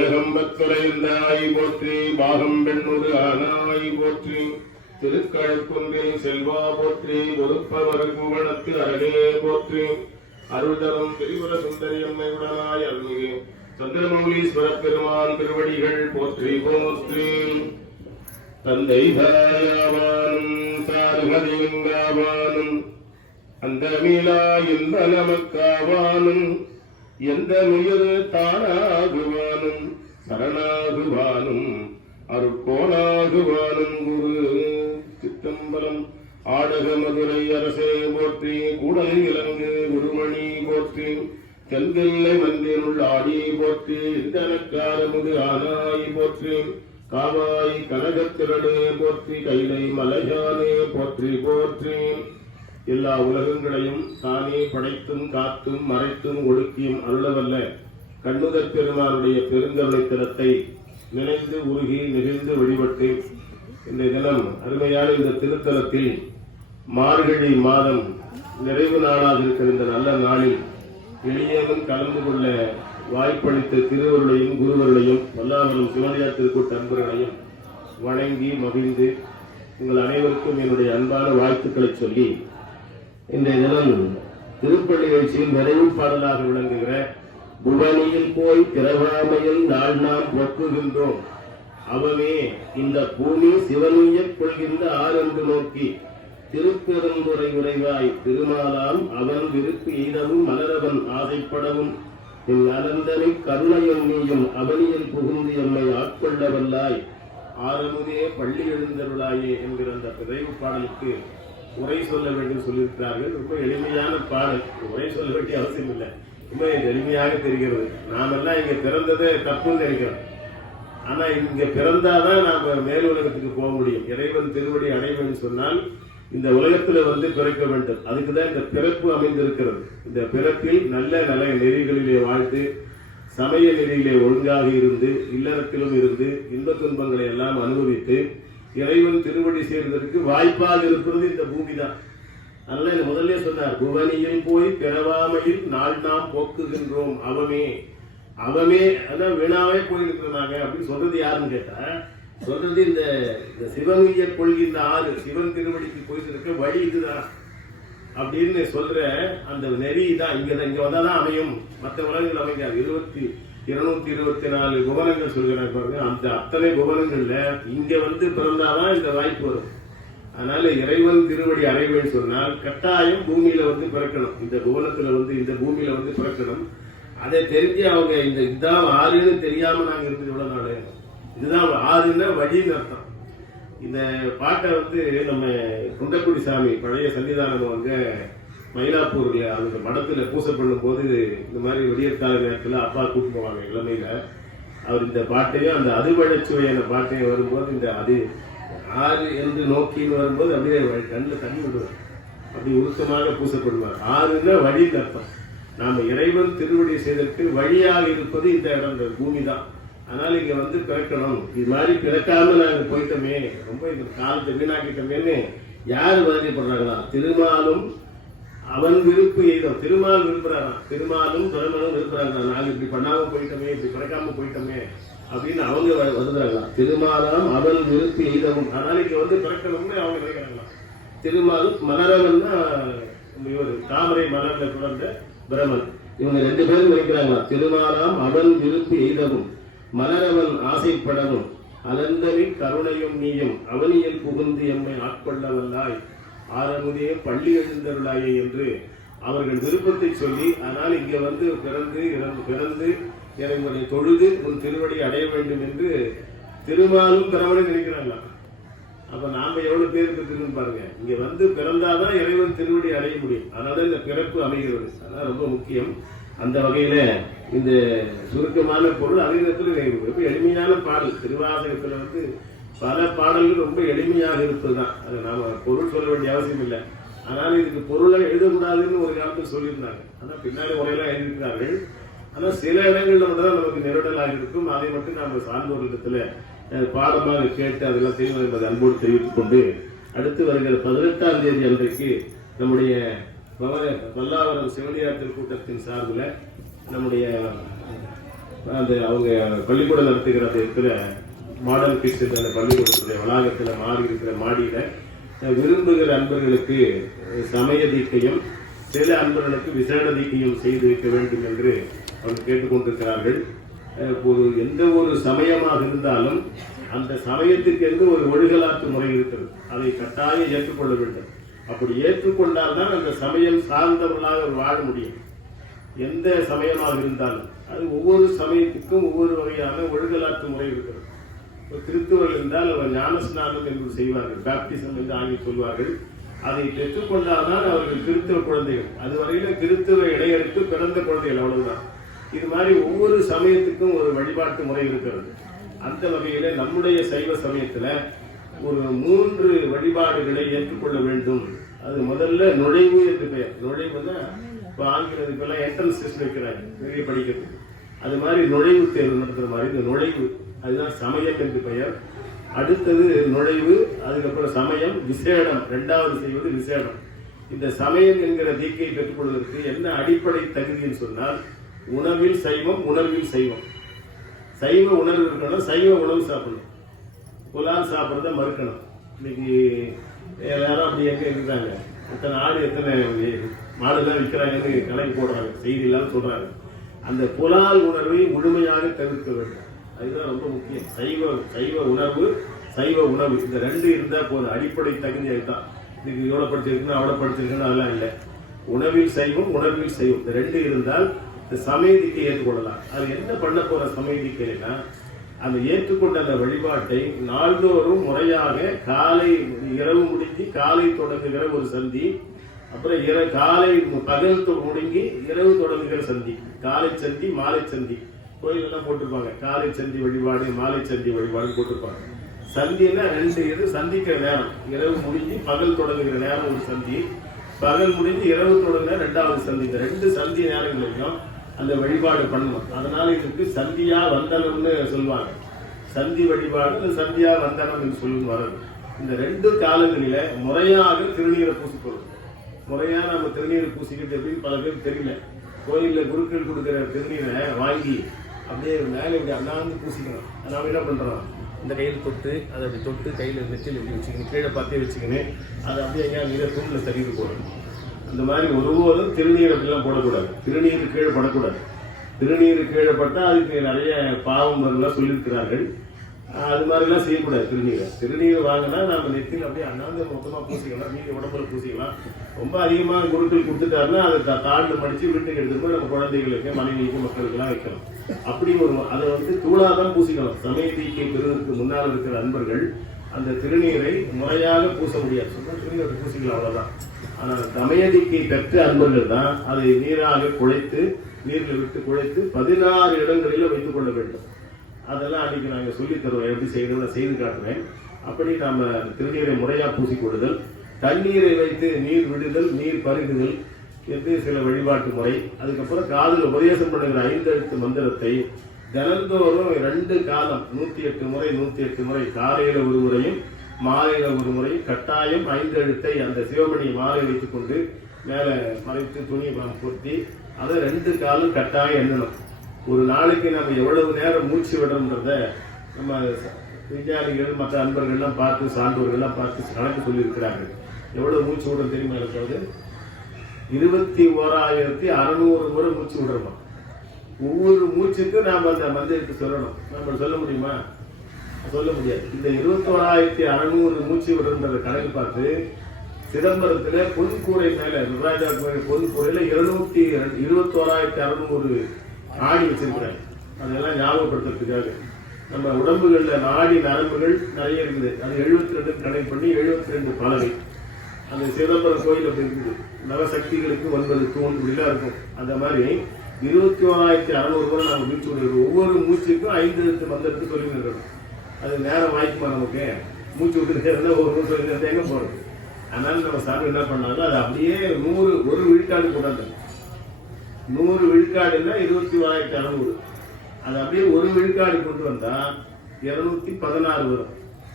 ஏகம்பத்துறையந்தாய் போற்றி. பாகம் பெண்ணுரு ஆனாய் போற்றி. திருக்கழுக்குன்றில் செல்வா போற்றி ஒதுப்பவர் குவணத்து அழகே போற்றி. அருள்தலம் திரிபுர சுந்தரி அம்மை அருள்மிகு சந்திரமௌலீஸ்வர பெருமான் திருவடிகள் போற்றி போற்றி. தந்தை தாயாவானும் சார்கதியுங்காவானும் அந்த மீளா எந்த நமக்காவானும் எந்த முயல் தானாகுவானும் சரணாகுவானும் அருட்கோணாகுவானும் குரு. சித்தம்பலம் ஆடக மதுரை அரசே போற்றி கூடலை இலங்கு குருமணி போற்றி செந்தில்லை மந்திருள் ஆடி போற்றி இந்தனக்கார முது ஆனாய் போற்றி காவாய் கனகத்திரடே போற்றி கைலை மலையானே போற்றி போற்றி. எல்லா உலகங்களையும் தானே படைத்தும் காத்தும் மறைத்தும் ஒடுக்கியும் அருளவல்ல. கண்ணுதற் பெருமானுடைய பெருங்கருணை திறத்தை நினைந்து உருகி நெகிழ்ந்து வழிபட்டு இந்த தினம் அருமையான இந்த திருத்தலத்தில் மார்கழி மாதம் நிறைவு நாளாக இருக்கிற இந்த நல்ல நாளில் எளியவன் கலந்து கொள்ள வாய்ப்பளித்த திருவருளையும் குருவருளையும் வல்லாமலும் சிவனையா திருக்கூட்ட அன்பர்களையும் வணங்கி மகிழ்ந்து உங்கள் அனைவருக்கும் என்னுடைய அன்பான வாழ்த்துக்களை சொல்லி இன்றைய தினம் திருப்பள்ளி எழுச்சியில் நிறைவு பாடலாக விளங்குகிற புவனியில் போய் பிறவாமையில் நாள் நாம் ஒக்குகின்றோம் அவமே இந்த பூமி சிவனுயக் கொள்கின்ற ஆரம்பு நோக்கி திருப்பெருந்துறை உறைவாய் திருமாலாம் அவன் விருப்பு எய்தவும் மலரவன் ஆசைப்படவும். என் அனந்தனை கருணையும் நீயும் அவனியில் புகுந்து எம்மை ஆட்கொள்ளவல்லாய். ஆரமுதே பள்ளி எழுந்தருளாயே என்கிற அந்த விரைவு பாடலுக்கு உரை சொல்ல வேண்டும் சொல்லியிருக்கிறார்கள். ரொம்ப எளிமையான பாடல். உரை சொல்ல வேண்டிய அவசியம் இல்லை. ரொம்ப எளிமையாக தெரிகிறது. நாமெல்லாம் இங்கே பிறந்ததே தப்புன்னு நினைக்கிறோம். ஆனால் இங்கே பிறந்தாதான் நாம் மேல் உலகத்துக்கு போக முடியும். இறைவன் திருவடி அடைவன் சொன்னால் இந்த உலகத்தில் வந்து பிறக்க வேண்டும். அதுக்கு தான் இந்த பிறப்பு அமைந்திருக்கிறது. இந்த பிறப்பில் நல்ல நல்ல நெறிகளிலே வாழ்ந்து சமய நெறியிலே ஒழுங்காக இருந்து இல்லறத்திலும் இருந்து இன்ப துன்பங்களை எல்லாம் அனுபவித்து இறைவன் திருவடி சேர்ந்ததற்கு வாய்ப்பாக இருப்பது இந்த பூமி தான் அதனால இது முதல்ல சொன்னார் புவனியில் போய் பிறவாமையில் நாள் நாம் போக்குகின்றோம் அவமே. அவமே அதான் வீணாவே போயிருக்கிறாங்க அப்படின்னு சொல்றது யாருன்னு கேட்டா சொல்றது இந்த இந்த சிவனுய கொள்கின்ற ஆறு சிவன் திருவடிக்கு போயிட்டு இருக்க வழி இதுதான். அப்படின்னு சொல்ற அந்த நெறி தான் இங்க இங்க வந்தாதான் அமையும். மற்ற உலகங்கள் அமைக்காது இருபத்தி இருநூத்தி இருபத்தி நாலு புவனங்கள் சொல்கிறாங்க பாருங்க. அந்த அத்தனை புவனங்கள்ல இங்க வந்து பிறந்தாதான் இந்த வாய்ப்பு வரும். அதனால இறைவன் திருவடி அடைவேன்னு சொன்னால் கட்டாயம் பூமியில வந்து பிறக்கணும். இந்த புவனத்துல வந்து இந்த பூமியில வந்து பிறக்கணும். அதை தெரிஞ்சு அவங்க இந்த இதுதான் ஆறுன்னு தெரியாம நாங்க இருந்து இவ்வளவு நாள். இதுதான் ஆறுன்னா வழின்னு அர்த்தம். இந்த பாட்டை வந்து நம்ம குண்டக்குடி சாமி பழைய சன்னிதானம் அங்கே மயிலாப்பூர்ல அந்த மடத்துல பூசை பண்ணும்போது இந்த மாதிரி விடியற்கால நேரத்தில் அப்பா கூட்டு போவாங்க இளமையில. அவர் இந்த பாட்டையும் அந்த அதுவழச்சுவையான பாட்டையும் வரும்போது இந்த அது ஆறு என்று நோக்கின்னு வரும்போது அப்படியே கண்ணில் தண்ணி விடுவார் அப்படி உருக்கமாக பூசை பண்ணுவார். ஆறுன்னா வழி அர்த்தம் நாம் இறைவன் திருவடி செய்தற்கு வழியாக இருப்பது இந்த இடம் இந்த பூமி தான். அதனால இங்கே வந்து பிறக்கணும். இது மாதிரி பிறக்காம நாங்கள் போயிட்டோமே. ரொம்ப இந்த காலத்தை வீணாக்கிட்டோமேன்னு யார் வருகைப்படுறாங்களா திருமாலும் அவன் விருப்பு எய்தம் திருமால் விரும்புறாராம் திருமாலும் பிரமனும் விரும்புறாங்க. நாங்க இப்படி பண்ணாம போயிட்டோமே இப்படி பிறக்காம போயிட்டோமே அப்படின்னு அவங்க வருதுறாங்களாம். திருமாலாம் அவன் விருப்பு எய்தவும். அதனால இங்க வந்து பிறக்கணும்னு அவங்க நினைக்கிறாங்களாம். திருமாலும் மலரவன் இவர் தாமரை மலர்ல பிறந்த பிரமன். இவங்க ரெண்டு பேரும் நினைக்கிறாங்களா திருமாலாம் அவன் விருப்பு எய்தவும் மலரவன் ஆசைப்படவும் அலந்தவி கருணையும் நீயும் அவனியில் புகுந்து எம்மை ஆட்கொள்ளவல்லாய். ஆரமுதே பள்ளி எழுந்தருளாயே என்று அவர்கள் விருப்பத்தை சொல்லி ஆனால் இங்கே வந்து பிறந்து இறந்து பிறந்து இறைவனை தொழுது உன் திருவடி அடைய வேண்டும் என்று திருமாலும் பிறவனை நினைக்கிறாங்களா அப்ப நாம எவ்வளவு பேர் இருக்குன்னு பாருங்க. இங்க வந்து பிறந்தாதான் இறைவன் திருவடி அடைய முடியும். அதனால இந்த பிறப்பு அமைகிறது. அதான் ரொம்ப முக்கியம். அந்த வகையில இந்த சுருக்கமான பொருள் அதே நேரத்தில் எளிமையான பாடல். திருவாசகத்துல வந்து பல பாடல்கள் ரொம்ப எளிமையாக இருப்பது தான் அது நாம பொருள் சொல்ல வேண்டிய அவசியம் இல்லை. ஆனால் இதுக்கு பொருளை எழுதக்கூடாதுன்னு ஒரு காலத்தில் சொல்லியிருந்தாங்க. ஆனால் பின்னாடி முறையெல்லாம் எழுதியிருக்கிறார்கள். ஆனால் சில இடங்கள்ல மட்டும் தான் நமக்கு நெருடலாக இருக்கும். அதை மட்டும் நாம் சார்ந்தோரிடத்தில் பாடமாக கேட்டு அதெல்லாம் செய்வோம் என்பதை அன்போடு தெரிவித்துக் கொண்டு அடுத்து வருகிற பதினெட்டாம் தேதி அன்றைக்கு நம்முடைய பவ- பல்லாவரம் சிவனியாற்றல் கூட்டத்தின் சார்பில் நம்முடைய அந்த அவங்க பள்ளிக்கூடம் நடத்துகிற அந்த இடத்துல மாடல் கிட்ஸ் அந்த பள்ளிக்கூடத்துடைய வளாகத்தில் மாறி இருக்கிற மாடியில் விரும்புகிற அன்பர்களுக்கு சமய தீட்டையும் சில அன்பர்களுக்கு விசேட தீட்டையும் செய்து வைக்க வேண்டும் என்று அவர்கள் கேட்டுக்கொண்டிருக்கிறார்கள். ஒரு எந்த ஒரு சமயமாக இருந்தாலும் அந்த சமயத்துக்கு என்று ஒரு ஒழுகலாற்று முறை இருக்கிறது. அதை கட்டாயம் ஏற்றுக்கொள்ள வேண்டும். அப்படி ஏற்றுக்கொண்டால் தான் அந்த சமயம் சார்ந்தவர்களாக வாழ முடியும். எந்த சமயமாக இருந்தாலும் அது ஒவ்வொரு சமயத்துக்கும் ஒவ்வொரு வகையான ஒழுகலாற்று முறை இருக்கிறது. இப்போ என்றால் இருந்தால் அவர் ஞானஸ்நானம் என்று செய்வார்கள். பேப்டிசம் என்று ஆங்கில சொல்வார்கள். அதை பெற்றுக்கொண்டால்தான் அவர்கள் கிறிஸ்தவ குழந்தைகள். அதுவரையில கிறிஸ்தவ இடையருக்கு பிறந்த குழந்தைகள் அவ்வளவுதான். இது மாதிரி ஒவ்வொரு சமயத்துக்கும் ஒரு வழிபாட்டு முறை இருக்கிறது. அந்த வகையில நம்முடைய சைவ சமயத்துல ஒரு மூன்று வழிபாடுகளை ஏற்றுக்கொள்ள வேண்டும். அது முதல்ல நுழைவு என்று பெயர். நுழைவுன்னா இப்போ ஆங்கிலத்துக்கெல்லாம் என்ட்ரன்ஸ் டெஸ்ட் வைக்கிறாங்க. நிறைய படிக்கிறதுக்கு அது மாதிரி நுழைவு தேர்வு நடத்துற மாதிரி இந்த நுழைவு அதுதான் சமயம் என்று பெயர். அடுத்தது நுழைவு அதுக்கப்புறம் சமயம் விசேடம். ரெண்டாவது செய்வது விசேடம். இந்த சமயம் என்கிற தீக்கையை பெற்றுக்கொள்வதற்கு என்ன அடிப்படை தகுதின்னு சொன்னால் உணவில் சைவம் உணர்வில் சைவம். சைவ உணர்வு இருக்கணும் சைவ உணவு சாப்பிடணும். புலால் சாப்பிட்றத மறுக்கணும். இன்னைக்கு எல்லாரும் அப்படி எங்கே இருக்கிறாங்க? எத்தனை ஆடு எத்தனை மாடுலாம் விற்கிறாங்கன்னு கலைக்கு போடுறாங்க செய்தியெல்லாம் சொல்கிறாங்க அந்த புலால் உணர்வை முழுமையாக தவிர்க்க வேண்டும். அதுதான் ரொம்ப முக்கியம். சைவ சைவ உணர்வு சைவ உணவு. இந்த ரெண்டு இருந்தால் போதும். அடிப்படை தகுதி அதுதான். இதுக்கு எவ்வளோ படிச்சிருக்குன்னு அவ்வளோ படிச்சிருக்குன்னு அதெல்லாம் இல்லை. உணவில் சைவம் உணர்வில் சைவம். இந்த ரெண்டு இருந்தால் இந்த சமயதிக்கை ஏற்றுக்கொள்ளலாம். அது என்ன பண்ண போகிற சமயதிக்கைன்னா அந்த ஏற்றுக்கொண்ட அந்த வழிபாட்டை நாள்தோறும் முறையாக காலை இரவு முடிஞ்சு காலை தொடங்குகிற ஒரு சந்தி அப்புறம் இர காலை பகல் முடிங்கி இரவு தொடங்குகிற சந்தி. காலை சந்தி மாலை சந்தி. கோயிலெல்லாம் போட்டிருப்பாங்க. காலை சந்தி வழிபாடு மாலை சந்தி வழிபாடு போட்டிருப்பாங்க. சந்தின்னா ரெண்டு இது சந்திக்கிற நேரம். இரவு முடிஞ்சு பகல் தொடங்குகிற நேரம் ஒரு சந்தி. பகல் முடிஞ்சு இரவு தொடங்குற ரெண்டாவது சந்தி. இந்த ரெண்டு சந்தி நேரங்களையும் அந்த வழிபாடு பண்ணணும் அதனால இதுக்கு சந்தியா வந்தனம்னு சொல்லுவாங்க. சந்தி வழிபாடு இந்த சந்தியா வந்தனம் என்று வரது இந்த ரெண்டு காலங்களில முறையாக திருநீரை பூசிக்கணும். முறையா நம்ம திருநீரை பூசிக்கிட்டு எப்படின்னு பல பேருக்கு தெரியல. கோயிலில் குருக்கள் கொடுக்குற திருநீரை வாங்கி அப்படியே மேலே இப்படி அண்ணாந்து பூசிக்கணும் நாம என்ன பண்ணுறோம் இந்த கையில் தொட்டு அதை அப்படி தொட்டு கையில் நெற்றில் இப்படி வச்சுக்கணும் கீழே பார்த்தே வச்சுக்கணும் அதை அப்படியே எங்கேயா நீரை தூண்டில் தள்ளிட்டு போகணும். அந்த மாதிரி ஒருபோதும் திருநீர் அப்படிலாம் போடக்கூடாது. திருநீர் கீழே படக்கூடாது. திருநீர் கீழே பட்டால் அதுக்கு நிறைய பாவம் வரலாம் சொல்லியிருக்கிறார்கள். அது மாதிரிலாம் செய்யக்கூடாது. திருநீரை. திருநீர் வாங்கினா நம்ம நெத்தியில் அப்படியே அண்ணாந்து மொத்தமாக பூசிக்கலாம். மீதி உடம்புல பூசிக்கலாம். ரொம்ப அதிகமாக குருக்கள் கொடுத்துட்டாருன்னா அதை தா- தாழ்ந்து மடித்து வீட்டுக்கு எடுத்துட்டு போய் நம்ம குழந்தைகளுக்கு மனைவிக்கு மக்களுக்கெல்லாம் வைக்கலாம். அப்படி ஒரு அதை வந்து தூளாதான் பூசிக்கலாம். சமய தீக்கை பெறுவதற்கு முன்னால் இருக்கிற அன்பர்கள் அந்த திருநீரை முறையாக பூச முடியாது. சொன்னால் திருநீரை பூசிக்கலாம் அவ்வளோதான் ஆனால் சமயதிக்கை பெற்ற அன்பர்கள் தான் அதை நீராக குழைத்து நீரில் விட்டு குழைத்து பதினாறு இடங்களில் வைத்துக் கொள்ள வேண்டும். அதெல்லாம் அன்றைக்கி நாங்கள் சொல்லித் தருவோம். எப்படி செய்யணும்னு செய்து காட்டுவேன் அப்படி நாம் திருநீரை முறையாக பூசிக்கொடுதல் தண்ணீரை வைத்து நீர் விடுதல் நீர் பருகுதல் என்று சில வழிபாட்டு முறை. அதுக்கப்புறம் காதில் உபதேசம் பண்ணுகிற ஐந்தெழுத்து மந்திரத்தை தினந்தோறும் ரெண்டு காலம் நூற்றி எட்டு முறை நூற்றி எட்டு முறை காலையில் ஒரு முறையும் மாலையில் ஒரு முறையும் கட்டாயம் ஐந்து எழுத்தை அந்த சிவமணி மாலை வைத்துக்கொண்டு மேலே மறைத்து துணி பொருத்தி அதை ரெண்டு காலம் கட்டாயம் எண்ணணும். ஒரு நாளைக்கு நம்ம எவ்வளவு நேரம் மூச்சு விடுறோம்ன்றத நம்ம விஞ்ஞானிகள் மற்ற அன்பர்கள்லாம் பார்த்து சான்றோர்கள்லாம் பார்த்து கணக்கு சொல்லியிருக்கிறார்கள். எவ்வளவு மூச்சு விடுறது தெரியுமா இருக்கிறது இருபத்தி ஓராயிரத்தி அறுநூறு முறை மூச்சு விடுறோமா ஒவ்வொரு மூச்சுக்கும் நாம் அந்த மந்திரத்தை சொல்லணும். நம்ம சொல்ல முடியுமா? சொல்ல முடியாது. இந்த இருபத்தி ஓராயிரத்தி அறுநூறு மூச்சு விடுறத கணக்கு பார்த்து சிதம்பரத்தில் பொன்கூரை மேலே நடராஜா கோயில் பொன்கூரையில இருநூத்தி இருபத்தோராயிரத்தி அறநூறு அறுநூறு ஆணி வச்சிருக்கிறாங்க அதெல்லாம் ஞாபகப்படுத்துறதுக்காக. நம்ம உடம்புகளில் நாடி நரம்புகள் நிறைய இருக்குது. அது எழுபத்தி ரெண்டு கணக்கு பண்ணி எழுபத்தி ரெண்டு பலகை. அந்த சிதம்பரம் கோயில் அப்படி இருக்குது. நவசக்திகளுக்கு ஒன்பது தூண் இப்படிலாம் இருக்கும். அந்த மாதிரி இருபத்தி ஓராயிரத்தி அறநூறு ரூபாய் நாங்கள் மூச்சு விடுறோம் ஒவ்வொரு மூச்சுக்கும் ஐந்து எழுத்து மந்திரத்து சொல்லி இருக்கணும் அது நேரம் வாய்க்குமா நமக்கு? மூச்சு விட்டுக்கிட்டே இருந்தால் ஒரு ரூபா சொல்லி எங்கே போகிறது அதனால நம்ம சாமி என்ன பண்ணாலும் அது அப்படியே நூறு ஒரு விழுக்காடு கூடாது நூறு விழுக்காடுன்னா இருபத்தி ஓராயிரத்தி அறநூறு. அது அப்படியே ஒரு விழுக்காடு கொண்டு வந்தா இருநூத்தி பதினாறு வரும்.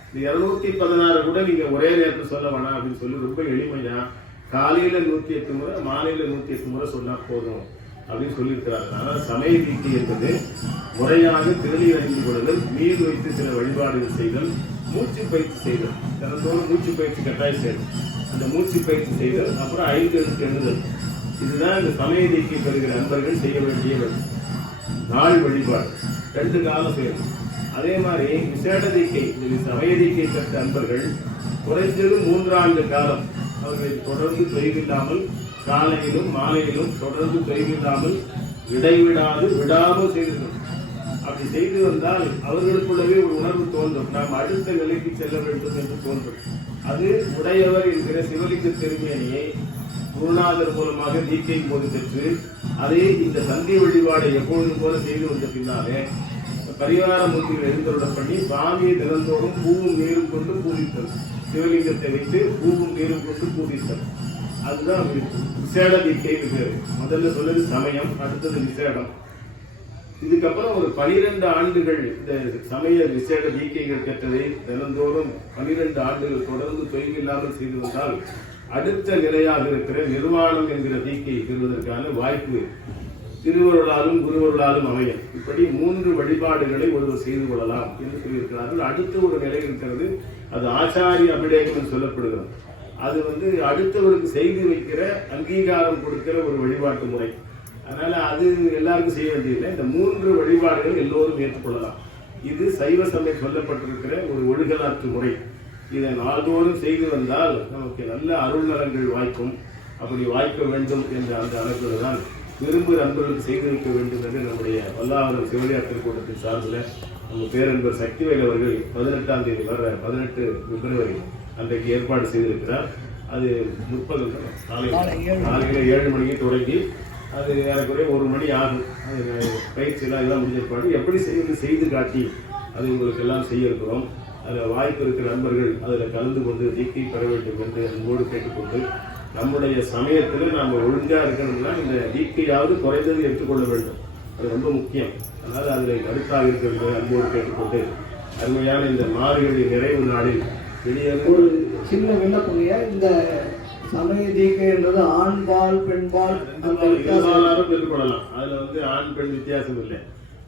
இந்த இருநூத்தி பதினாறு கூட நீங்க ஒரே நேரத்தில் சொல்ல வேணாம் அப்படின்னு சொல்லி ரொம்ப எளிமையா காலையில நூத்தி எட்டு முறை மாலையில நூத்தி எட்டு முறை சொன்னா போதும் அப்படின்னு சொல்லியிருக்கிறாங்க ஆனால் சமய தீட்சை என்பது முறையாக திருநீர் அறிந்து கொள்ளுதல் நீர் வைத்து சில வழிபாடுகள் செய்தல் மூச்சு பயிற்சி செய்தல். தினத்தோடு மூச்சு பயிற்சி கட்டாயம் செய்தல் அந்த மூச்சு பயிற்சி செய்தல் அப்புறம் ஐந்து எழுத்து எண்ணுதல். இதுதான் இந்த சமய தீட்சை பெறுகிற நண்பர்கள் செய்ய வேண்டிய வழி. நாள் வழிபாடு. ரெண்டு காலம் செய்யணும். அதே மாதிரி விசேட நீக்கை இந்த சமய நீக்கை பெற்ற நண்பர்கள் குறைந்தது மூன்றாண்டு காலம் அவர்கள் தொடர்ந்து தொய்வில்லாமல் காலையிலும் மாலையிலும் தொடர்ந்து தொய்வில்லாமல் இடைவிடாது விடாமல் செய்திருக்கணும். அப்படி செய்து வந்தால் அவர்களுக்குள்ளவே ஒரு உணர்வு தோன்றும். நாம் அடுத்த நிலைக்கு செல்ல வேண்டும் என்று தோன்றும். அது உடையவர் என்கிற சிவலிங்க திருமேனியை குருநாதர் மூலமாக தீக்கை போது பெற்று அதே இந்த சந்தி வழிபாடை எப்பொழுதும் போல செய்து வந்த பின்னாலே பரிவார மூர்த்திகள் எழுந்தருடன் பண்ணி சுவாமியை தினந்தோறும் பூவும் நீரும் கொண்டு பூஜித்தல். சிவலிங்கத்தை வைத்து பூவும் நீரும் கொண்டு பூஜித்தல். அதுதான் விசேட தீக்கைன்னு பேரு. முதல்ல சொல்லுது சமயம் அடுத்தது விசேடம். இதுக்கப்புறம் ஒரு பனிரெண்டு ஆண்டுகள் இந்த சமய விசேட நீக்கைகள் பெற்றதை தினந்தோறும் பனிரெண்டு ஆண்டுகள் தொடர்ந்து தொய்வில்லாமல் செய்து வந்தால் அடுத்த நிலையாக இருக்கிற நிர்வாணம் என்கிற தீக்கை பெறுவதற்கான வாய்ப்பு திருவருளாலும் குருவருளாலும் அமையும். இப்படி மூன்று வழிபாடுகளை ஒருவர் செய்து கொள்ளலாம் என்று சொல்லியிருக்கிறார்கள். அடுத்த ஒரு நிலை இருக்கிறது அது ஆச்சாரிய அபிடேகம் என்று சொல்லப்படுகிறது. அது வந்து அடுத்தவருக்கு செய்து வைக்கிற அங்கீகாரம் கொடுக்கிற ஒரு வழிபாட்டு முறை. அதனால் அது எல்லாருக்கும் செய்ய வேண்டியதில்லை. இந்த மூன்று வழிபாடுகள் எல்லோரும் ஏற்றுக்கொள்ளலாம். இது சைவ சமயம் சொல்லப்பட்டிருக்கிற ஒரு ஒழுகலாற்று முறை. இதை நாள்தோறும் செய்து வந்தால் நமக்கு நல்ல அருள் நலங்கள் வாய்க்கும். அப்படி வாய்க்க வேண்டும் என்ற அந்த அளவில் தான் விரும்பு நண்பர்களுக்கு செய்து வைக்க வேண்டும் என்று நம்முடைய வல்லாவரம் சிவலியாத்திரை திருக்கூட்டத்தின் சார்பில் நம்ம பேரன்பர் சக்திவேல் அவர்கள் பதினெட்டாம் தேதி வர பதினெட்டு பிப்ரவரி அன்றைக்கு ஏற்பாடு செய்திருக்கிறார். அது முப்பது காலையில் காலையில் ஏழு மணிக்கு தொடங்கி அது ஏறக்குறைய ஒரு மணி ஆகும். அது பயிற்சியெல்லாம் எல்லாம் முடிஞ்சிருப்பாடு எப்படி செய்வது செய்து காட்டி அது உங்களுக்கு எல்லாம் செய்ய இருக்கிறோம் அதில் வாய்ப்பு இருக்கிற நண்பர்கள் அதில் கலந்து கொண்டு தீக்கை பெற வேண்டும் என்று அன்போடு கேட்டுக்கொண்டு நம்முடைய சமயத்தில் நாம் ஒழுங்காக இருக்கணும்னா இந்த தீப்தியாவது குறைந்தது எடுத்துக்கொள்ள வேண்டும். அது ரொம்ப முக்கியம். அதனால் அதில் கருத்தாக இருக்கிறது அன்போடு கேட்டுக்கொண்டு அருமையான இந்த மார்கழி நிறைவு நாளில் வெளியே ஒரு சின்ன விண்ணப்பங்க இந்த சமய தீக்கைன்றது ஆண்பால் பெண்பால் அந்த வித்தியாசம். இருபாலாரும் பெற்றுக்கொள்ளலாம் அதுல வந்து ஆண் பெண் வித்தியாசம் இல்லை.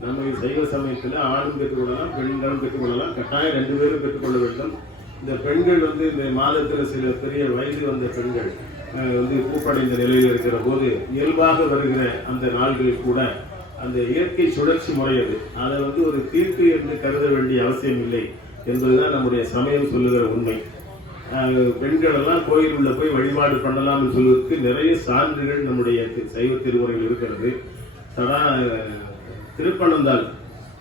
நம்ம சைவ சமயத்துல ஆணும் பெற்றுக்கொள்ளலாம் பெண்களும் பெற்றுக்கொள்ளலாம் கட்டாயம் ரெண்டு பேரும் பெற்றுக்கொள்ள வேண்டும். இந்த பெண்கள் வந்து இந்த மாதத்துல சில பெரிய வயது வந்த பெண்கள் வந்து பூப்படைந்த நிலையில் இருக்கிற போது இயல்பாக வருகிற அந்த நாள்களில் கூட அந்த இயற்கை சுழற்சி முறை அது. அதை வந்து ஒரு தீர்ப்பு என்று கருத வேண்டிய அவசியம் இல்லை என்பதுதான் நம்முடைய சமயம் சொல்லுகிற உண்மை. பெண்கள் எல்லாம் கோயில் உள்ள போய் வழிபாடு பண்ணலாம்னு சொல்வதற்கு நிறைய சான்றுகள் நம்முடைய சைவ திருமுறையில் இருக்கிறது. தடா திருப்பனந்தாள்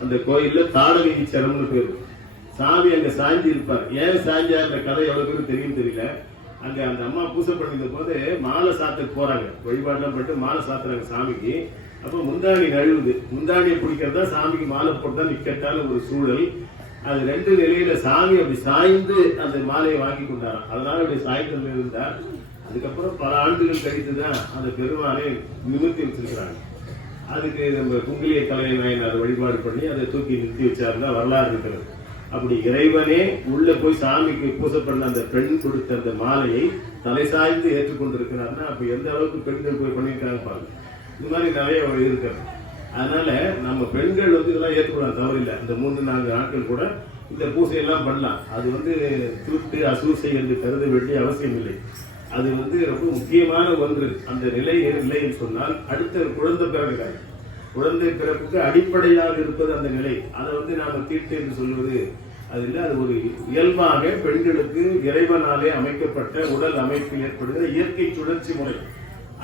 அந்த கோயிலில் தாடகை சரம்னு பேர். சாமி அங்கே சாஞ்சி இருப்பார். ஏன் சாஞ்சா? அந்த கதை எவ்வளோ பேருக்கு தெரியும் தெரியல. அங்கே அந்த அம்மா பூசை பண்ணிருந்த போது மாலை சாத்துக்கு போகிறாங்க வழிபாடெல்லாம் பண்ணிட்டு மாலை சாத்துறாங்க சாமிக்கு. அப்போ முந்தாணி நழுவுது. முந்தாணியை பிடிக்கிறதா சாமிக்கு மாலை போட்டு நிக்கட்டான ஒரு சூழல். அது ரெண்டு நிலையில சாமி அப்படி சாய்ந்து அந்த மாலையை வாங்கி கொண்டாராம். அதனால அப்படி சாய்ந்து இருந்தார் அதுக்கப்புறம் பல ஆண்டுகள் கழித்து தான் அந்த பெருமானை நிமித்தி வச்சிருக்கிறாங்க. அதுக்கு நம்ம குங்கிலிய கலை அதை வழிபாடு பண்ணி அதை தூக்கி நிறுத்தி வச்சாருன்னா வரலாறு இருக்கிறது. அப்படி இறைவனே உள்ள போய் சாமிக்கு பூசை பண்ண அந்த பெண் கொடுத்த அந்த மாலையை தலை சாய்ந்து ஏற்றுக்கொண்டிருக்கிறார்னா அப்ப எந்த அளவுக்கு பெண்கள் போய் பண்ணியிருக்காங்க பாருங்க. இது மாதிரி நிறைய இருக்கிறது அதனால நம்ம பெண்கள் வந்து இதெல்லாம் ஏற்றுக்கலாம் தவறில்லை. இந்த மூன்று நான்கு நாட்கள் கூட இந்த பூசையெல்லாம் பண்ணலாம். அது வந்து தூட்டு அசூசை என்று கருத வேண்டிய அவசியம் இல்லை அது வந்து ரொம்ப முக்கியமான ஒன்று. அந்த நிலை நிலைன்னு சொன்னால் அடுத்த குழந்தை பிறகுறாங்க குழந்தை பிறப்புக்கு அடிப்படையாக இருப்பது அந்த நிலை. அதை வந்து நாம் தீர்த்து என்று சொல்வது அது இல்லை. அது ஒரு இயல்பாக பெண்களுக்கு இறைவனாலே அமைக்கப்பட்ட உடல் அமைப்பில் ஏற்படுகிற இயற்கை சுழற்சி முறை.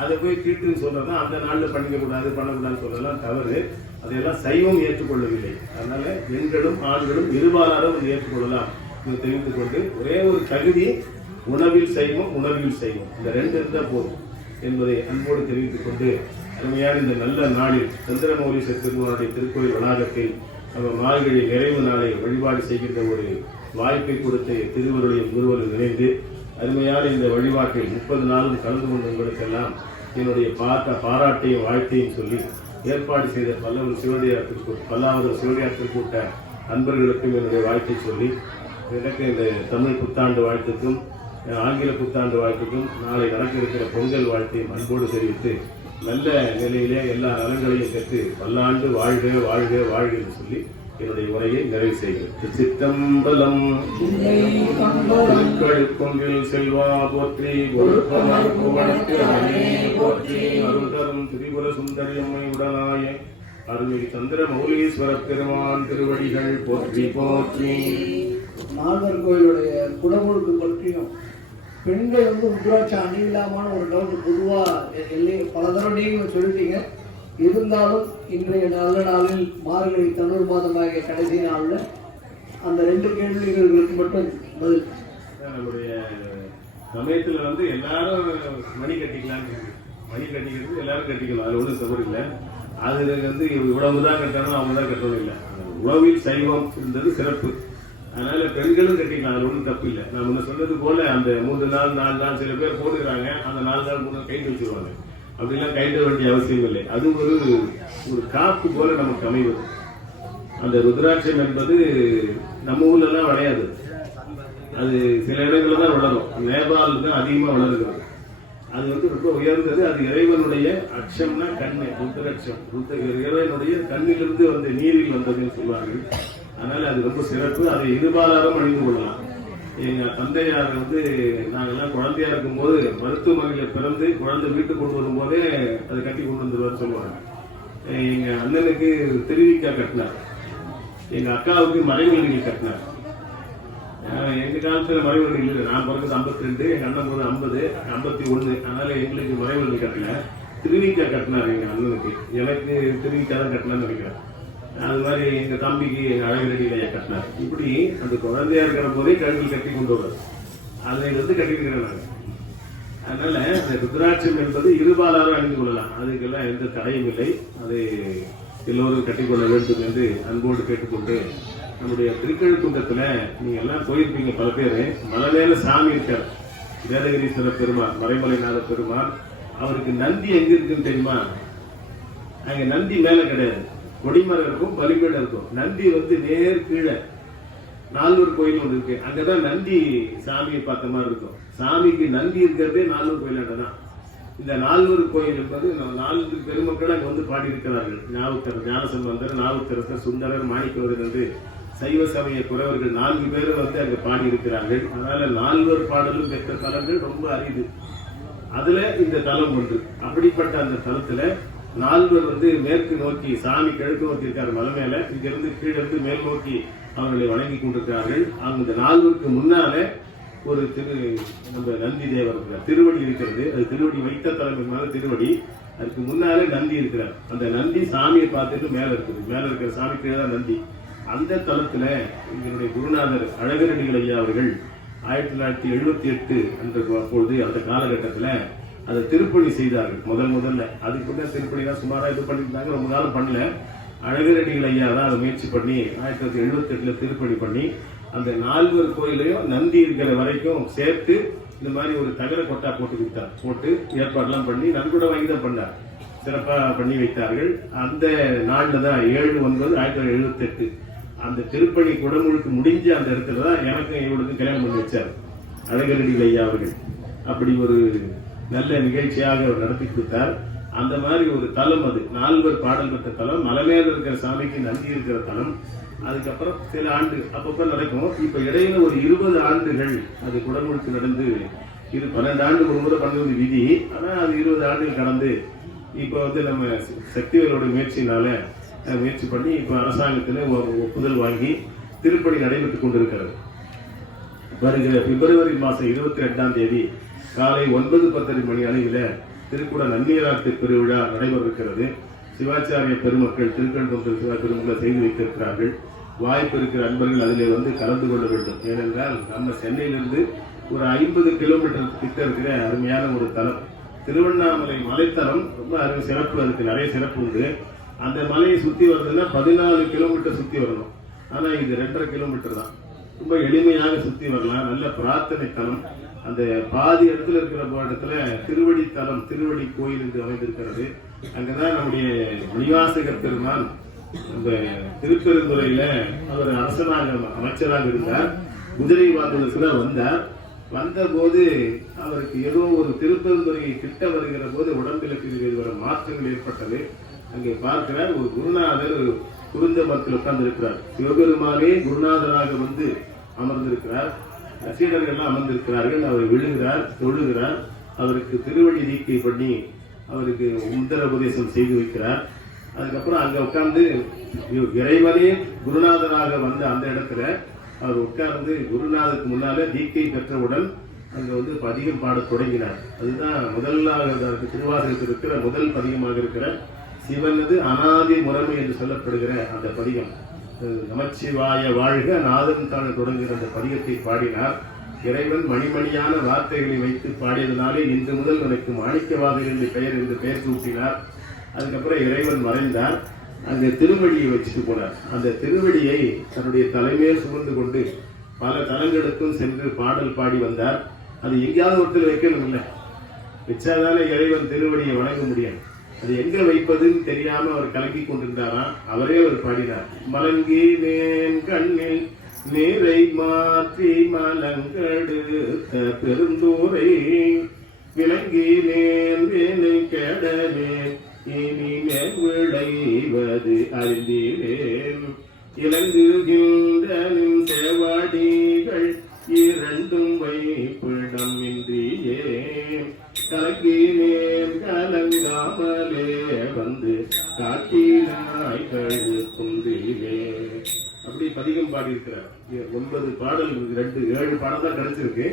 அதை போய் தீட்டுன்னு சொல்றதா அந்த நாளில் பண்ணிக்கக்கூடாது பண்ணக்கூடாதுன்னு சொல்றதெல்லாம் தவறு. அதையெல்லாம் சைவம் ஏற்றுக்கொள்ளவில்லை. அதனால பெண்களும் ஆண்களும் இருபாலாரும் அதை ஏற்றுக்கொள்ளலாம். இதை தெரிந்து கொண்டு ஒரே ஒரு தகுதி உணவில் சைவம் உணர்வில் சைவம். இந்த ரெண்டு இருந்தால் போதும் என்பதை அன்போடு தெரிவித்துக் கொண்டு அருமையான இந்த நல்ல நாளில் சந்திரமௌலீஸ்வரர் திருமணத்தை திருக்கோயில் வளாகத்தில் நம்ம மார்கழி நிறைவு நாளை வழிபாடு செய்கின்ற ஒரு வாய்ப்பை கொடுத்து திருவருளையும் குருவரும் நினைந்து அருமையான இந்த வழிபாட்டில் முப்பது நாளும் கலந்து கொண்ட உங்களுக்கெல்லாம் என்னுடைய பார்த்த பாராட்டையும் வாழ்த்தையும் சொல்லி ஏற்பாடு செய்த பல்லவர் சிவடியாத்திற்கு பல்லாவது சிவடியாத்திற்கு கூட்ட அன்பர்களுக்கும் என்னுடைய வாழ்த்தை சொல்லி எனக்கு இந்த தமிழ் புத்தாண்டு வாழ்த்துக்கும் ஆங்கில புத்தாண்டு வாழ்த்துக்கும் நாளை நடக்க இருக்கிற பொங்கல் வாழ்த்தையும் அன்போடு தெரிவித்து நல்ல நிலையிலே எல்லா நலங்களையும் பெற்று பல்லாண்டு வாழ்க வாழ்க வாழ்க என்று சொல்லி என்னுடைய உரையை நிறைவு செய்கிறேன் சித்தம்பலம் சிந்தை செல்வா போற்றி ஒழுக்கமர் அருள்தரும் திரிபுர சுந்தரி அம்மை உடனாய அருள்மிகு சந்திர மௌலீஸ்வர பெருமான் திருவடிகள் போற்றி போற்றி. நால்வர் கோயிலுடைய குடமுழுக்கு பற்றியும் பெண்கள் வந்து ருத்ராட்சம் அணியில்லாமான ஒரு டவுட் பொதுவாக எல்லை பல தடவை நீங்கள் சொல்லிட்டீங்க. இருந்தாலும் இன்றைய நல்ல நாளில் மார்கழி தமிழ் மாதமாகிய கடைசி நாளில் அந்த ரெண்டு கேள்விகளுக்கு மட்டும் பதில். சமயத்தில் சமயத்துல வந்து எல்லாரும் மணி கட்டிக்கலாம் மணி கட்டிக்கிறது எல்லாரும் கட்டிக்கலாம் அது ஒன்றும் தவறு இல்லை. அதில் வந்து இவ்வளவுதான் கட்டணும் அவங்க தான் கட்டணும் இல்லை. உழவில் சைவம் இருந்தது சிறப்பு. அதனால பெண்களும் கட்டிக்கலாம் அது ஒன்றும் தப்பு இல்லை. நான் முன்ன சொன்னது போல அந்த மூன்று நாள் நாலு நாள் சில பேர் போடுகிறாங்க அந்த நாலு நாள் மூணு கை வச்சுருவாங்க அப்படிலாம் கைட்ட வேண்டிய அவசியம் இல்லை. அது ஒரு ஒரு காப்பு போல நமக்கு அமைவது. அந்த ருத்ராட்சம் என்பது நம்ம ஊர்லலாம் விளையாது. அது சில இடங்கள்ல தான் வளரும். நேபாள் தான் அதிகமாக வளருகிறது. அது வந்து ரொம்ப உயர்ந்தது. அது இறைவனுடைய அச்சம்னா கண்ணு ருத்ராட்சம். ருத்த இறைவனுடைய கண்ணிலிருந்து வந்த நீரில் வந்ததுன்னு சொல்லுவார்கள். அதனால அது ரொம்ப சிறப்பு. அதை இருபாலாரம் அணிந்து கொள்ளலாம். எங்க தந்தையார் வந்து நாங்கெல்லாம் குழந்தையா இருக்கும்போது மருத்துவமனையில பிறந்து குழந்தை வீட்டுக்கு கொண்டு வரும்போதே அதை கட்டி கொண்டு வந்துருவார் சொல்லுவாங்க. எங்க அண்ணனுக்கு திருவிக்கா கட்டினார். எங்க அக்காவுக்கு மறைமொழி கட்டினார். எங்கள் எங்க காலத்துல மறைவழி இல்லை. நான் பிறந்தது 52 ரெண்டு எங்கள் அண்ணன் பிறகு ஐம்பது ஐம்பத்தி ஒண்ணு அதனால எங்களுக்கு மறைவழி கட்டல. திருவிக்கா கட்டினார் எங்க அண்ணனுக்கு. எனக்கு திருவிக்கா தான் கட்டினான்னு நினைக்கிறேன். அது மாதிரி எங்க தம்பிக்கு எங்க அழகடியில கட்டினார். இப்படி அந்த குழந்தையா இருக்கிற போதே கழுத்தில் கட்டி கொண்டு வர்றது அதை வந்து கட்டிருக்கிறேன் நாங்க அதனால அந்த ருத்ராட்சம் என்பது இருபாலாரும் அணிந்து கொள்ளலாம். அதுக்கெல்லாம் எந்த தடையும் இல்லை. அதை எல்லோரும் கட்டிக்கொள்ள வேண்டும் என்று அன்போடு கேட்டுக்கொண்டு நம்முடைய திருக்கழுக்குன்றத்துல நீங்க எல்லாம் போயிருப்பீங்க பல பேர். மலை மேல சாமி இருக்கார். வேதகிரீஸ்வர பெருமாள் மறைமலைநாத பெருமாள் அவருக்கு நந்தி எங்க இருக்குன்னு தெரியுமா? அங்க நந்தி மேல கிடையாது. கொடிமரம் இருக்கும் பலிபீடம் இருக்கும் நந்தி வந்து நேர் கீழே நால்வர் கோயில் ஒன்று இருக்கு. அங்கதான் நந்தி சாமியை பார்த்த மாதிரி இருக்கும். சாமிக்கு நந்தி இருக்கிறதே நால்வர் கோயிலாண்ட தான். இந்த நால்வர் கோயில் என்பது நா- நான்கு பெருமக்கள் அங்கே வந்து பாடியிருக்கிறார்கள். ஞாபகர் ஞானசம்பந்தர் நாவுக்கரசர் சுந்தரர் மாணிக்கவர் என்று சைவ சமய குறவர்கள் நான்கு பேரும் வந்து அங்கே பாடியிருக்கிறார்கள். அதனால நால்வர் பாடலும் பெற்ற தலங்கள் ரொம்ப அரிது. அதுல இந்த தலம் ஒன்று அப்படிப்பட்ட அந்த தலத்துல நால்வர் வந்து மேற்கு நோக்கி சாமி கிழக்கு நோக்கி இருக்கார் மலை மேல. இங்கிருந்து கீழே இருந்து மேல் நோக்கி அவர்களை வணங்கி கொண்டிருக்கிறார்கள். அந்த நால்வருக்கு முன்னாலே ஒரு திரு நம்ம நந்தி தேவர் இருக்கிறார். திருவடி இருக்கிறது. அது திருவடி வைத்த தலம் என்பது திருவடி. அதுக்கு முன்னாலே நந்தி இருக்கிறார். அந்த நந்தி சாமியை பார்த்துட்டு மேல இருக்குது. மேல இருக்கிற சாமி கீழே தான் நந்தி. அந்த தலத்துல எங்களுடைய குருநாதர் அழகரடிகள் ஐயா அவர்கள் ஆயிரத்தி தொள்ளாயிரத்தி எழுபத்தி எட்டு அந்த அப்பொழுது அந்த காலகட்டத்தில் அதை திருப்பணி செய்தார்கள். முதல் முதல்ல. அதுக்கு முன்ன திருப்பணி தான் இது பண்ணியிருந்தாங்க. ரொம்ப காலம் பண்ணல. அழகரடிகள் ஐயா தான் அதை முயற்சி பண்ணி ஆயிரத்தி தொள்ளாயிரத்தி எழுபத்தி திருப்பணி பண்ணி அந்த நால்வர் கோயிலையும் நந்தி இருக்கிற வரைக்கும் சேர்த்து இந்த மாதிரி ஒரு தகர கொட்டா போட்டு கொடுத்தார் போட்டு ஏற்பாடெல்லாம் பண்ணி நன்கொடை வாங்கி தான் பண்ணார். சிறப்பாக பண்ணி வைத்தார்கள். அந்த நாளில் தான் ஏழு ஒன்பது ஆயிரத்தி தொள்ளாயிரத்தி எழுபத்தெட்டு அந்த திருப்பணி குடமுழுக்கு முடிஞ்ச அந்த இடத்துல தான் எனக்கும் இவளுக்கும் கல்யாணம் பண்ணி வச்சார். அழகரடி ஐயா அவர்கள். அப்படி ஒரு நல்ல நிகழ்ச்சியாக அவர் நடத்தி கொடுத்தார். அந்த மாதிரி ஒரு தலம் அது. நால்வர் பாடல் பெற்ற தலம் மலை மேல இருக்கிற சாமிக்கு நம்பி இருக்கிற தலம் அதுக்கப்புறம் சில ஆண்டு அப்பப்போ நடக்கும். இப்போ இடையில ஒரு இருபது ஆண்டுகள் அது குடமுழுக்கு நடந்து இது பன்னெண்டு ஆண்டு ஒரு முறை பண்ணது விதி. ஆனால் அது இருபது ஆண்டுகள் கடந்து இப்போ வந்து நம்ம சக்திகளோட முயற்சியினால முயற்சி பண்ணி இப்போ அரசாங்கத்துல ஒரு ஒப்புதல் வாங்கி திருப்பணி நடைபெற்று கொண்டிருக்கிறது. வருகிற பிப்ரவரி மாதம் இருபத்தி ரெண்டாம் தேதி காலை ஒன்பது பத்தரை மணி அளவில் திருக்குட நன்னீராட்டு பெருவிழா நடைபெறவிருக்கிறது சிவாச்சாரிய பெருமக்கள் திருக்கண்பொங்கல் சிவா பெருமக்களை செய்து வைத்திருக்கிறார்கள். வாய்ப்பு இருக்கிற அன்பர்கள் அதிலே வந்து கலந்து கொள்ள வேண்டும். ஏனென்றால் நம்ம சென்னையிலிருந்து ஒரு ஐம்பது கிலோமீட்டர் கிட்ட இருக்கிற அருமையான ஒரு தலம். திருவண்ணாமலை மலைத்தலம் ரொம்ப அருமை சிறப்பு அதுக்கு நிறைய சிறப்பு உண்டு. அந்த மலையை சுற்றி வர்றதுன்னா பதினாலு கிலோமீட்டர் சுற்றி வரணும். ஆனால் இது ரெண்டரை கிலோமீட்டர் தான். ரொம்ப எளிமையாக சுற்றி வரலாம். நல்ல பிரார்த்தனை தலம். அந்த பாதி இடத்துல இருக்கிற இடத்துல திருவடி தலம் திருவடி கோயில் என்று அமைந்திருக்கிறது. அங்கதான் நம்முடைய மணிவாசகர் பெருமான் அந்த திருப்பெருந்துறையில அவர் அரசனாக அமைச்சராக இருந்தார். குதிரை வாங்குவதற்கு தான் வந்தார். வந்தபோது அவருக்கு ஏதோ ஒரு திருப்பெருந்துறையை கிட்ட வருகிற போது உடம்பில் வர மாற்றங்கள் ஏற்பட்டது. அங்கே பார்க்கிறார் ஒரு குருநாதர் குருந்த மக்கள் உட்கார்ந்து இருக்கிறார் சிவபெருமானே குருநாதராக வந்து அமர்ந்திருக்கிறார். சீடர்கள் அமர்ந்திருக்கிறார்கள் அவர் விழுகிறார் தொழுகிறார் அவருக்கு திருவடி நீக்கை பண்ணி அவருக்கு உந்தர உபதேசம் செய்து வைக்கிறார். அதுக்கப்புறம் அங்கே உட்கார்ந்து இறைவனே குருநாதராக வந்த அந்த இடத்துல அவர் உட்கார்ந்து குருநாதருக்கு முன்னால் தீக்கை பெற்றவுடன் அங்கே வந்து பதிகம் பாடத் தொடங்கினார். அதுதான் முதலாக திருவாசகத்தில் இருக்கிற முதல் பதிகமாக இருக்கிற சிவனது அனாதி முறைமை என்று சொல்லப்படுகிற அந்த பதிகம். நமச்சிவாய வாழ்க நாதன் தாழ் தொடங்குகிற அந்த பதிகத்தை பாடினார் இறைவன் மணிமணியான வார்த்தைகளை வைத்து பாடியதனாலே இன்று முதல் உனக்கு மாணிக்கவாதர் என்று பெயர் என்று பெயர் சூட்டினார். அதுக்கப்புறம் இறைவன் மறைந்தார். அந்த திருவடியை வச்சுட்டு போனார். அந்த திருவடியை தன்னுடைய தலைமையில் சுமந்து கொண்டு பல தலங்களுக்கும் சென்று பாடல் பாடி வந்தார். அது எங்கேயாவது ஒருத்தர் வைக்கணும் இல்லை வச்சாதானே இறைவன் திருவடியை வணங்க முடியும். அது எங்க வைப்பதுன்னு தெரியாம அவர் கலங்கி கொண்டிருந்தாராம். அவரே அவர் பாடினார். மலங்கி நேன் கண்ணில் நீரை மாற்றி மலங்கெடுத்த பெருந்தூரை விளங்கி நேன் வேலை கெடவே இனி மேல் விளைவது அறிந்தேன் இலங்குகின்றனின் சேவாடிகள் இரண்டும் வைப்பிடம் இன்றியே. கலங்கினேன் கலங்காமலே வந்து காட்டினாய் கழு குந்திலே அப்படி பதிகம் பாடியிருக்கிறார். ஒன்பது பாடல் ரெண்டு ஏழு பாடல் தான் கிடைச்சிருக்கு.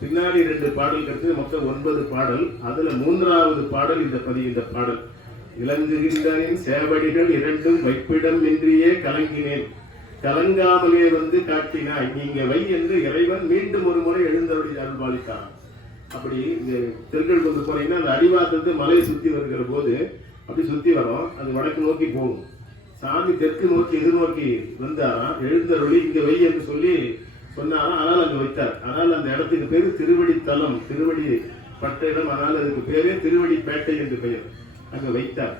பின்னாடி ரெண்டு பாடல் கிடைச்சது மொத்தம் ஒன்பது பாடல். அதுல மூன்றாவது பாடல் இந்த பதி இந்த பாடல். இளங்குகின்றனின் சேவடிகள் இரண்டும் வைப்பிடம் இன்றியே கலங்கினேன். கலங்காமலே வந்து காட்டினாய். நீங்க வை என்று இறைவன் மீண்டும் ஒரு முறை எழுந்தவழி அருள்பாலித்தான் அப்படி இந்த திருக்கல் வந்து போனீங்கன்னா அந்த அடிவாரத்து மலையை சுத்தி வருகிற போது அப்படி சுத்தி வரும். அது வடக்கு நோக்கி போகும். சாமி தெற்கு நோக்கி எதிர்நோக்கி வந்தாராம் எழுந்தருளி இங்க வை என்று சொல்லி சொன்னாராம் ஆனால் அங்க வைத்தார். ஆனால் அந்த இடத்துக்கு பேரு திருவடி தலம் திருவடி பட்ட இடம் ஆனால் அதுக்கு பேரே திருவடி பேட்டை என்று பெயர். அங்க வைத்தார்.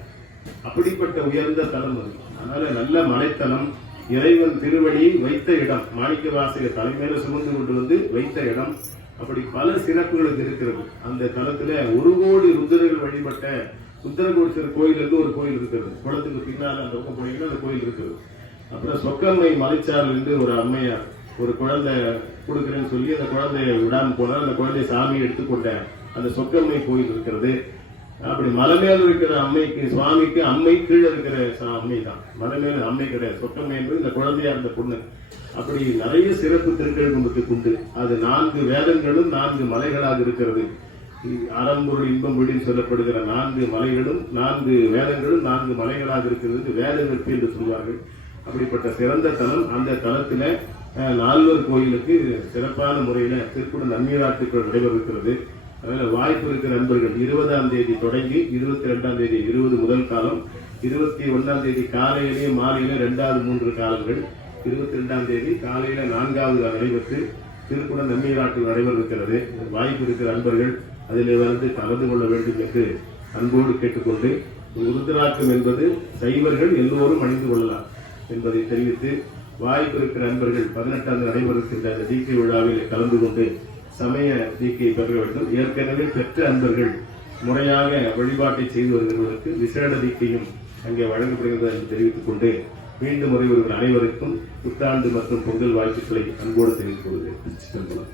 அப்படிப்பட்ட உயர்ந்த தலம் அது. அதனால நல்ல மலைத்தலம். இறைவன் திருவடி வைத்த இடம். மாணிக்க வாசகர் தலைமையில சுமந்து கொண்டு வந்து வைத்த இடம். அப்படி பல சிறப்புகள் இருக்கிறது. அந்த தலத்துல ஒரு கோடி ருத்ரர்கள் வழிபட்ட ருத்ரகோடீஸ்வரர் கோயில் இருந்து ஒரு கோயில் இருக்கிறது. குளத்துக்கு பின்னால் அந்த பக்கம் போனீங்கன்னா அந்த கோயில் இருக்கிறது அப்புறம் சொக்கம்மை மலைச்சார் இருந்து ஒரு அம்மையார் ஒரு குழந்தை கொடுக்குறேன்னு சொல்லி அந்த குழந்தைய விடாம போனால் அந்த குழந்தைய சாமி எடுத்துக்கொண்ட அந்த சொக்கம்மை கோயில் இருக்கிறது. அப்படி மலை மேல இருக்கிற அம்மைக்கு சுவாமிக்கு அம்மை கீழே இருக்கிற சா- அம்மை தான் மலை மேல அம்மை கிடையாது. சொக்கம்மை என்பது இந்த குழந்தையா இருந்த பொண்ணு. அப்படி நிறைய சிறப்பு திருக்கழுகும்பத்துக்கு உண்டு. அது நான்கு வேதங்களும் நான்கு மலைகளாக இருக்கிறது. அறம்பொருள் இன்பம் அப்படின்னு சொல்லப்படுகிற நான்கு மலைகளும் நான்கு வேதங்களும் நான்கு மலைகளாக இருக்கிறது வேத வெற்றி என்று சொல்வார்கள். அப்படிப்பட்ட சிறந்த தலம் அந்த தலத்துல நால்வர் கோயிலுக்கு சிறப்பான முறையில திருக்குட நன்னீராட்டுக்கள் நடைபெறுகிறது. அதனால வாய்ப்பு இருக்கிற நண்பர்கள் இருபதாம் தேதி தொடங்கி இருபத்தி ரெண்டாம் தேதி இருபது முதல் காலம் இருபத்தி ஒன்றாம் தேதி காலையிலேயே மாலையில ரெண்டாவது மூன்று காலங்கள். இருபத்தி ரெண்டாம் தேதி காலையில நான்காவது நடைபெற்று திருக்குட நன்னீராட்டு நடைபெறவிருக்கிறது வாய்ப்பு இருக்கிற அன்பர்கள் அதில் வந்து கலந்து கொள்ள வேண்டும் என்று அன்போடு கேட்டுக்கொண்டு உருதராக்கம் என்பது சைவர்கள் எல்லோரும் அணிந்து கொள்ளலாம் என்பதை தெரிவித்து வாய்ப்பு இருக்கிற அன்பர்கள் பதினெட்டாம் நடைபெறுகின்ற அந்த தீக்கை விழாவில் கலந்து கொண்டு சமய தீக்கையை பெற வேண்டும். ஏற்கனவே பெற்ற அன்பர்கள் முறையாக வழிபாட்டை செய்து வருகிறவர்களுக்கு விசேட தீக்கையும் அங்கே வழங்கப்படுகிறது என்று தெரிவித்துக் கொண்டு மீண்டும் ஒருவர்கள் அனைவருக்கும் புத்தாண்டு மற்றும் பொங்கல் வாழ்த்துக்களை அன்போடு தெரிவித்துக் கொள்கிறேன்.